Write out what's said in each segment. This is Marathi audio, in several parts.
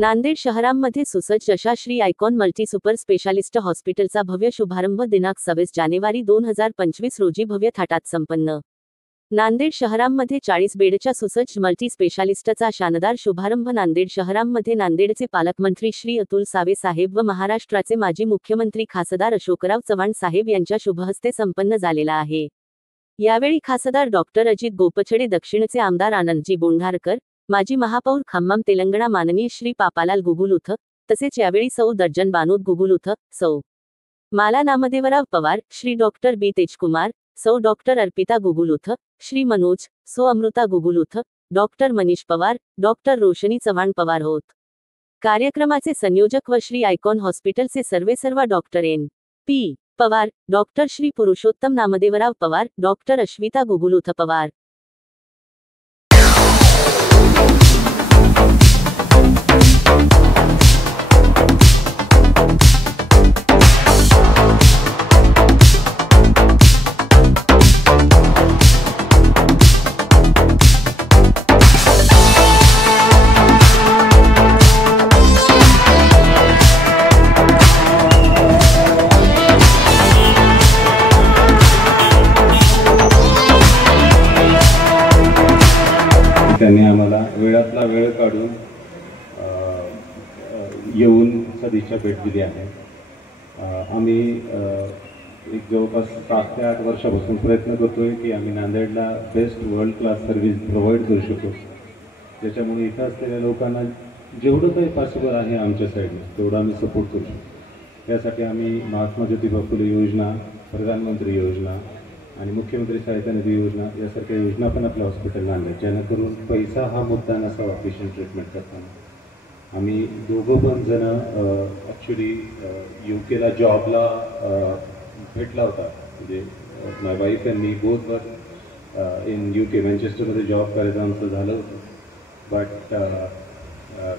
नांदेड शहरामध्ये सुसज्ज अशा Shri icon multi super specialist हॉस्पिटलचा भव्य शुभारंभ दिनांक 26 जानेवारी 2025 रोजी भव्य थाटात संपन्न। नांदेड शहरामध्ये 40 बेडच्या सुसज्ज मल्टी स्पेशालिस्टचा शानदार शुभारंभ नांदेड शहरामध्ये नांदेडचे पालकमंत्री श्री अतुल सावे साहेब व महाराष्ट्राचे माजी मुख्यमंत्री खासदार अशोकराव चव्हाण साहेब यांच्या शुभहस्ते संपन्न झालेला आहे। यावेळी खासदार डॉक्टर अजित गोपछडे, दक्षिणचे आमदार आनंदजी बोंढारकर, माजी महापौर खम्मम तेलंगणा माननीय श्री पापालाल गुगुलुथ, तसेच यावेळी सौ दर्जन बानोद गुगुलुथ, सौ माला नामदेवराव पवार, श्री डॉक्टर बी तेजकुमार, सौ डॉक्टर अर्पिता गुगुलुथ, श्री मनोज, सौ अमृता गुगुलुथ, डॉक्टर मनीष पवार, डॉक्टर रोशनी चव्हाण पवार होत। कार्यक्रमाचे संयोजक व श्री आयकॉन हॉस्पिटलचे सर्वेसर्वा doctor N P Pawar, doctor Shri Purushottam Namdevrao Pawar, doctor Ashwita Guguloth Pawar. त्यांनी आम्हाला वेळातला वेळ काढून येऊन सदिच्छा भेट दिली आहे। आम्ही एक जवळपास 7 ते 8 वर्षापासून प्रयत्न करतोय की आम्ही नांदेडला best world class service provide करू शकतो, ज्याच्यामुळे इथं असलेल्या लोकांना जेवढं काही पॉसिबल आहे आमच्या साईडने तेवढं आम्ही सपोर्ट करू शकतो। त्यासाठी आम्ही महात्मा ज्योतिबा फुले योजना, प्रधानमंत्री योजना आणि मुख्यमंत्री सहायता निधी योजना यासारख्या योजना पण आपल्या हॉस्पिटलला आणल्या, जेणेकरून पैसा हा मुद्दा नसावा पेशंट ट्रीटमेंट करताना। आम्ही दोघं पण जण ॲक्च्युली UK ला जॉबला भेटला होता, म्हणजे माय वाईफ यांनी बोथ वर इन UK मँचेस्टरमध्ये जॉब करायचं आमचं झालं होतं, बट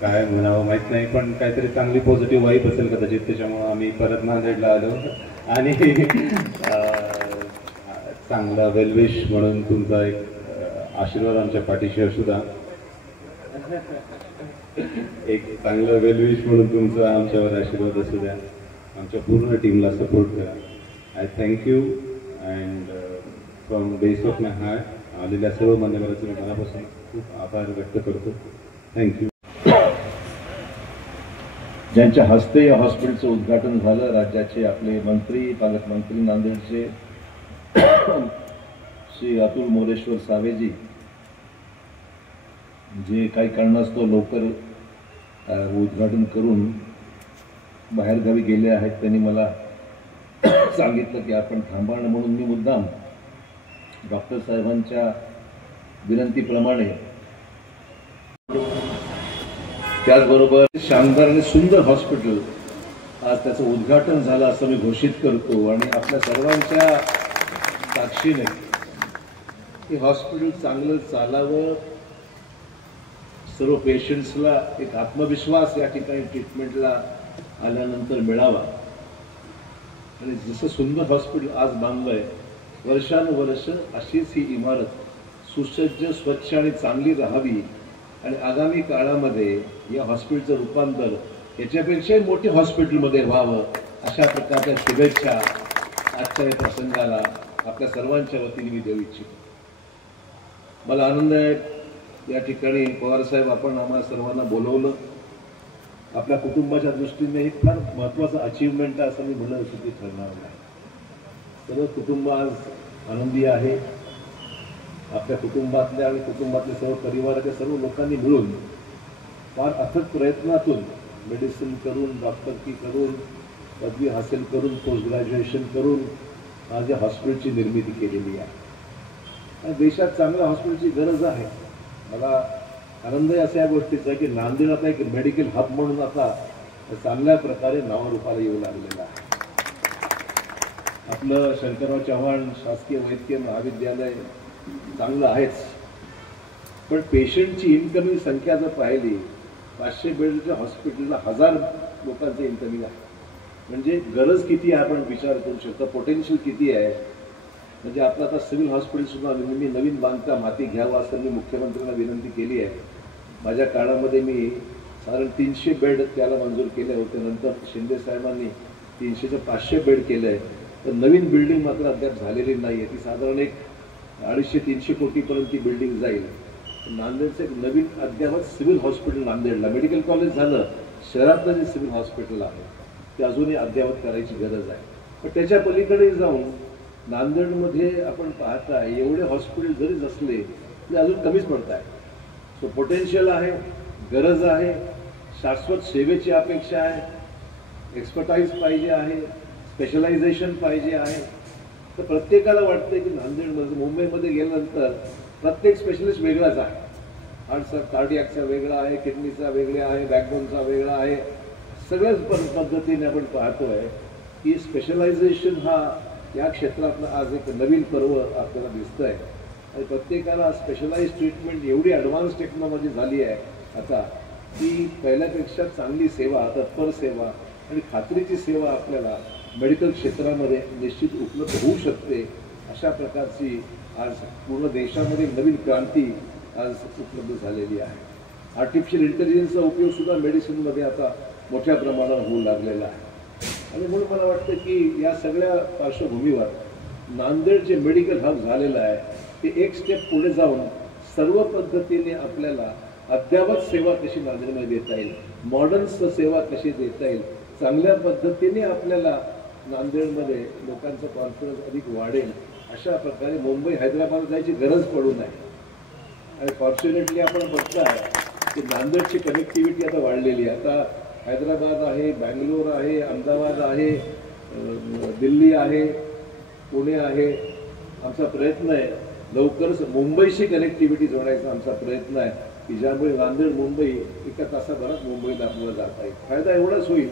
काय म्हणावं माहीत नाही, पण काहीतरी चांगली पॉझिटिव्ह वाईब असेल कदाचित, त्याच्यामुळं आम्ही परत नांदेडला आलो आणि चांगला वेलविश म्हणून तुमचा एक आशीर्वाद आमच्या पाठीशी असू द्या, एक चांगलं वेलविश म्हणून तुमचा आमच्यावर आशीर्वाद असू द्या, आमच्या पूर्ण टीमला सपोर्ट करा। I thank you and from base of my heart आलेल्या सर्व मान्यवरांचे मी मनापासून खूप आभार व्यक्त करतो। थँक्यू। ज्यांच्या हस्ते या हॉस्पिटलचं उद्घाटन झालं, राज्याचे आपले मंत्री, पालकमंत्री नांदेडचे श्री अतुल मोरेश्वर सावेजी, जे काही कारणास्तव लवकर उद्घाटन करून बाहेरगावी गेले आहेत, त्यांनी मला सांगितलं की आपण थांबा, म्हणून मी मुद्दाम डॉक्टर साहेबांच्या विनंतीप्रमाणे, त्याचबरोबर शानदार आणि सुंदर हॉस्पिटल आज त्याचं उद्घाटन झालं असं मी घोषित करतो आणि आपल्या सर्वांच्या साक्षीने हे हॉस्पिटल चांगलं चालावं, सर्व पेशंट्सला एक आत्मविश्वास या ठिकाणी ट्रीटमेंटला आल्यानंतर मिळावा आणि जसं सुंदर हॉस्पिटल आज बांधलंय, वर्षानुवर्ष अशीच ही इमारत सुसज्ज, स्वच्छ आणि चांगली राहावी आणि आगामी काळामध्ये या हॉस्पिटलचं रूपांतर याच्यापेक्षाही मोठे हॉस्पिटलमध्ये व्हावं, अशा प्रकारच्या शुभेच्छा आजच्या या प्रसंगाला आपल्या सर्वांच्या वतीने मी देऊ इच्छितो। मला आनंद आहे या ठिकाणी पवारसाहेब आपण आम्हाला सर्वांना बोलवलं, आपल्या कुटुंबाच्या दृष्टीने हे फार महत्त्वाचं अचीवमेंट आहे असं मी म्हणलं की ठरणार नाही। सर्व कुटुंब आज आनंदी आहे, आपल्या कुटुंबातल्या आणि कुटुंबातल्या सर्व परिवाराच्या सर्व लोकांनी मिळून फार अथक प्रयत्नातून मेडिसिन करून, डॉक्टरकी करून, पदवी हासिल करून, पोस्ट ग्रॅज्युएशन करून आज या हॉस्पिटलची निर्मिती केलेली आहे। देशात चांगल्या हॉस्पिटलची गरज आहे। मला आनंद आहे अशा या गोष्टीचा की नांदेड आता एक मेडिकल हब म्हणून आता चांगल्या प्रकारे नावारूपाला येऊ लागलेलं आहे। आपलं शंकरराव चव्हाण शासकीय वैद्यकीय महाविद्यालय चांगलं आहेच, पण पेशंटची इनकमिंग संख्या जर पाहिली, 500 बेडच्या हॉस्पिटलला 1000 लोकांचं इनकमिंग आहे, म्हणजे गरज किती आहे आपण विचार करू शकतो, पोटेन्शियल किती आहे। म्हणजे आपलं आता सिव्हिल हॉस्पिटल सुद्धा मी नवीन बांधकाम हाती घ्यावं असं मी मुख्यमंत्र्यांना विनंती केली आहे। माझ्या काळामध्ये मी साधारण 300 बेड त्याला मंजूर केले होते. नंतर शिंदे साहेबांनी 300चे 500 बेड केले आहे. तर नवीन बिल्डिंग मात्र अद्याप झालेली नाही आहे. ती साधारण एक 250-300 कोटीपर्यंत ती बिल्डिंग जाईल. नांदेडचं एक नवीन अद्यावत सिव्हिल हॉस्पिटल नांदेडला, मेडिकल कॉलेज झालं, शहरातलं जे सिव्हिल हॉस्पिटल आहे ते अजूनही अद्यावत करायची गरज आहे. पण त्याच्या पलीकडे जाऊन नांदेडमध्ये आपण पाहताय एवढे हॉस्पिटल जरी नसले तरी अजून कमीच पडत आहे. सो पोटेन्शियल आहे, गरज आहे, शाश्वत सेवेची अपेक्षा आहे, एक्सपर्टाईज पाहिजे आहे, स्पेशलायझेशन पाहिजे आहे. तर प्रत्येकाला वाटतं की नांदेडमध्ये, मुंबईमध्ये गेल्यानंतर प्रत्येक स्पेशलिस्ट वेगळाच आहे. हार्टचा, कार्डियाकचा वेगळा आहे, किडनीचा वेगळा आहे, बॅकबोनचा वेगळा आहे. सगळ्याच पद्धतीने आपण पाहतोय की स्पेशलायझेशन हा या क्षेत्रातलं आज एक नवीन पर्व आपल्याला दिसतंय. आणि प्रत्येकाला स्पेशलाइज ट्रीटमेंट एवढी ॲडव्हान्स टेक्नॉलॉजी झाली आहे आता की पहिल्यापेक्षा चांगली सेवा, तत्पर सेवा आणि खात्रीची सेवा आपल्याला मेडिकल क्षेत्रामध्ये निश्चित उपलब्ध होऊ शकते. अशा प्रकारची आज पूर्ण देशामध्ये नवीन क्रांती आज उपलब्ध झालेली आहे. आर्टिफिशियल इंटेलिजन्सचा उपयोगसुद्धा मेडिसिनमध्ये आता मोठ्या प्रमाणावर होऊ लागलेला आहे. आणि म्हणून मला वाटतं की या सगळ्या पार्श्वभूमीवर नांदेड जे मेडिकल हब झालेलं आहे ते एक स्टेप पुढे जाऊन सर्व पद्धतीने आपल्याला अद्ययावत सेवा कशी नांदेडमध्ये देता येईल, मॉडर्न सेवा कशी देता येईल, चांगल्या पद्धतीने आपल्याला नांदेडमध्ये लोकांचा कॉन्फिडन्स अधिक वाढेल, अशा प्रकारे मुंबई हैदराबाद जायची गरज पडू नये. आणि फॉर्च्युनेटली आपण बघताय की नांदेडची कनेक्टिव्हिटी आता वाढलेली आहे. आता हैदराबाद आहे, बँगलोर आहे, अहमदाबाद आहे, दिल्ली आहे, पुणे आहे. आमचा प्रयत्न आहे लवकरच मुंबईशी कनेक्टिव्हिटी जोडायचा आमचा प्रयत्न आहे की ज्यामुळे नांदेड मुंबई एका तासाभरात मुंबईला आपल्याला जाता येईल. फायदा एवढाच होईल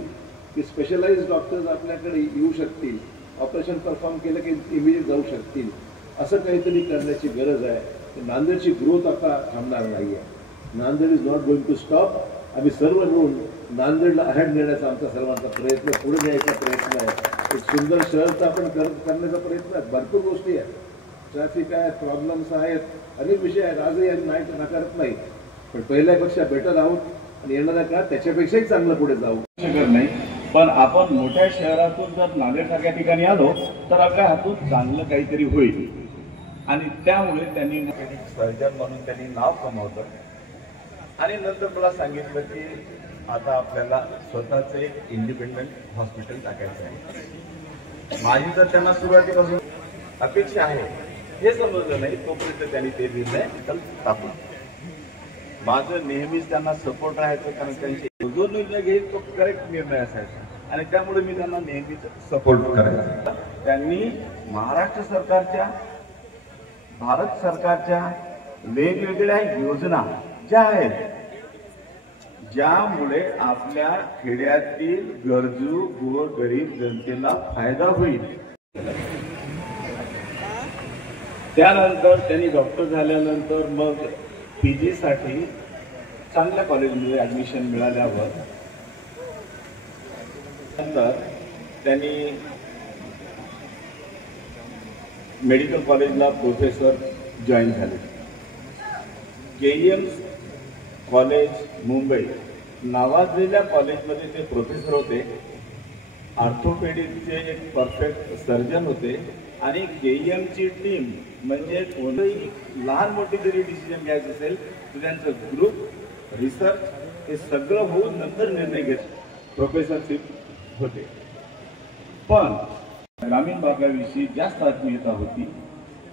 की स्पेशलाइज्ड डॉक्टर्स आपल्याकडे येऊ शकतील, ऑपरेशन परफॉर्म केलं की इमिजिएट जाऊ शकतील. असं काहीतरी करण्याची गरज आहे. नांदेडची ग्रोथ आता थांबणार नाही आहे. Nanded is not going to stop. आम्ही सर्व मिळून नांदेडला अहेड नेण्याचा आमचा सर्वांचा प्रयत्न, पुढे न्यायचा प्रयत्न आहे. एक सुंदर शहर तर आपण करण्याचा प्रयत्न आहे. भरपूर गोष्टी आहेत, ट्रॅफिक आहे, प्रॉब्लेम्स आहेत, अनेक विषय आहेत. आजही आम्ही नाही नाकारत नाही, पण पहिल्यापेक्षा बेटर आहोत आणि येणाऱ्या काळात त्याच्यापेक्षाही चांगलं पुढे जाऊ शकत नाही. पण आपण मोठ्या शहरातून जर नांदेडसारख्या ठिकाणी आलो तर आपल्या हातून चांगलं काहीतरी होईल. आणि त्यामुळे त्यांनी सर्जन म्हणून त्यांनी नाव कमावलं. आणि नंतर मला सांगितलं की आता आपल्याला स्वतःचं एक इंडिपेंडंट हॉस्पिटल टाकायचं आहे. माझी तर त्यांना सुरुवातीपासून अपेक्षा आहे. हे समजलं नाही तोपर्यंत त्यांनी ते निर्णय टाकला. माझं नेहमीच त्यांना सपोर्ट राहायचं, कारण त्यांचे जो निर्णय घेईल तो करेक्ट निर्णय असायचा आणि त्यामुळे मी त्यांना नेहमीच सपोर्ट करायचा. त्यांनी महाराष्ट्र सरकारच्या, भारत सरकारच्या वेगवेगळ्या योजना ज्या आहेत, ज्यामुळे आपल्या खेड्यातील गरजू गोरगरीब जनतेला फायदा होईल. त्यानंतर त्यांनी डॉक्टर झाल्यानंतर मग PG साठी चांगल्या कॉलेजमध्ये ॲडमिशन मिळाल्यावर नंतर त्यांनी मेडिकल कॉलेजला प्रोफेसर जॉईन झाले. KEM कॉलेज मुंबई नावाजलेल्या कॉलेजमध्ये ते प्रोफेसर होते. ऑर्थोपेडिकचे एक परफेक्ट सर्जन होते. आणि KEM ची टीम म्हणजे कोणतंही लहान मोठी जरी डिसिजन घ्यायचं असेल तर त्यांचं ग्रुप, रिसर्च हे सगळं होऊन नंतर निर्णय घेत प्रोफेसरशिप होते. पण ग्रामीण भागाविषयी जास्त आत्मीयता होती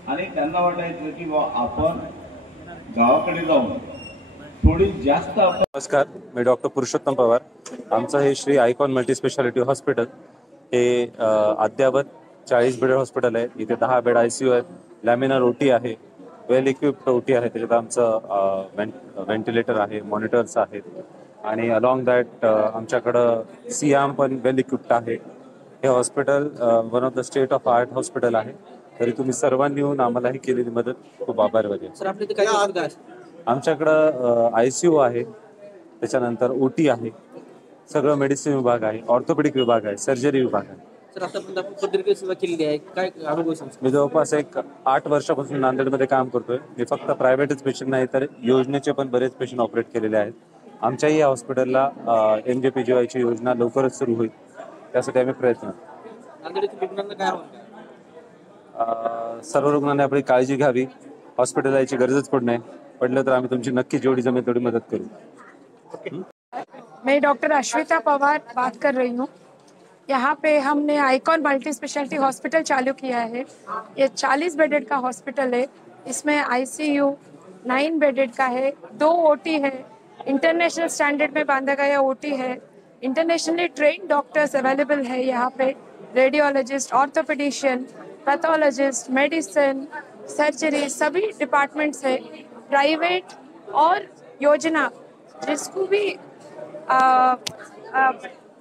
आणि त्यांना वाटायचं की आपण गावाकडे जाऊन थोडी जास्त. नमस्कार, मी डॉक्टर पुरुषोत्तम पवार. आमचं हे Shri icon multi speciality hospital हे अद्यावत 40 बेड हॉस्पिटल आहे. इथे 10 बेड ICU आहेत, लॅमिनार OT आहे, वेल इक्विप्ड OT आहे. त्याच्यात आमचं व्हेंटिलेटर आहे, मॉनिटर्स आहेत आणि अलॉंग दॅट आमच्याकडं CM पण वेल इक्विप्ड आहे. हे hospital one of the state of art hospital आहे. तरी तुम्ही सर्वांनी येऊन आम्हाला ही केलेली मदत खूप आभार वाटेल. आमच्याकडं ICU आहे, त्याच्यानंतर OT आहे, सगळं मेडिसिन विभाग आहे, ऑर्थोपेडिक विभाग आहे, सर्जरी विभाग आहे. सर, आतापर्यंत आपण पद्धतीने सेवा केलेली आहे, काय अनुभव सांगा? मी जवळपास एक 8 वर्षापासून नांदेडमध्ये काम करतोय. मी फक्त प्रायव्हेटच पेशंट नाही तर योजनेचे पण बरेच पेशंट ऑपरेट केलेले आहेत. आमच्याही या हॉस्पिटलला NJPGYची योजना लवकरच सुरू होईल, त्यासाठी आम्ही प्रयत्न नांदेड येथील रुग्णांना काय आव्हान कराल? सर्व रुग्णांनी आपली काळजी घ्यावी, हॉस्पिटल यायची गरजच पडलं तर आम्ही तुमची नक्की जेवढी जमेल तेवढी मदत करू. मैं डॉक्टर अश्विता पवार बात कर रही हूँ। यहाँ पे हमने आइकॉन मल्टी स्पेशलिटी हॉस्पिटल चालू किया है। ये 40 बेडेड का हॉस्पिटल है। इसमें ICU 9 बेडेड का है, 2 OT है, इंटरनेशनल स्टैंडर्ड में बांधा गया OT है, इंटरनेशनली ट्रेन डॉक्टर्स अवेलेबल है यहाँ पे, radiologist, orthopedician, pathologist, medicine, surgery, सभी डिपार्टमेंट्स है। प्राइवेट और योजना जिसको भी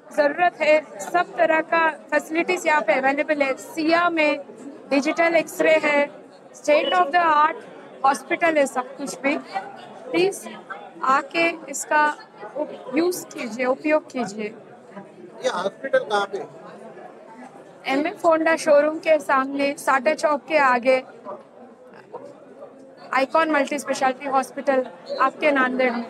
ज़रूरत है, सब तरह का फैसिलिटीज़ यहाँ पे अवेलेबल है। सिया में डिजिटल एक्सरे है, state of the art hospital है, सब कुछ भी। प्लीज़ आके इसका यूज़ कीजिए, उपयोग कीजिए। ये हॉस्पिटल कहाँ पे? MF होंडा शोरूम के सामने, साटा चौक के आगे, आइकॉन मल्टी स्पेशलिटी हॉस्पिटल आपके नांदेड़ में।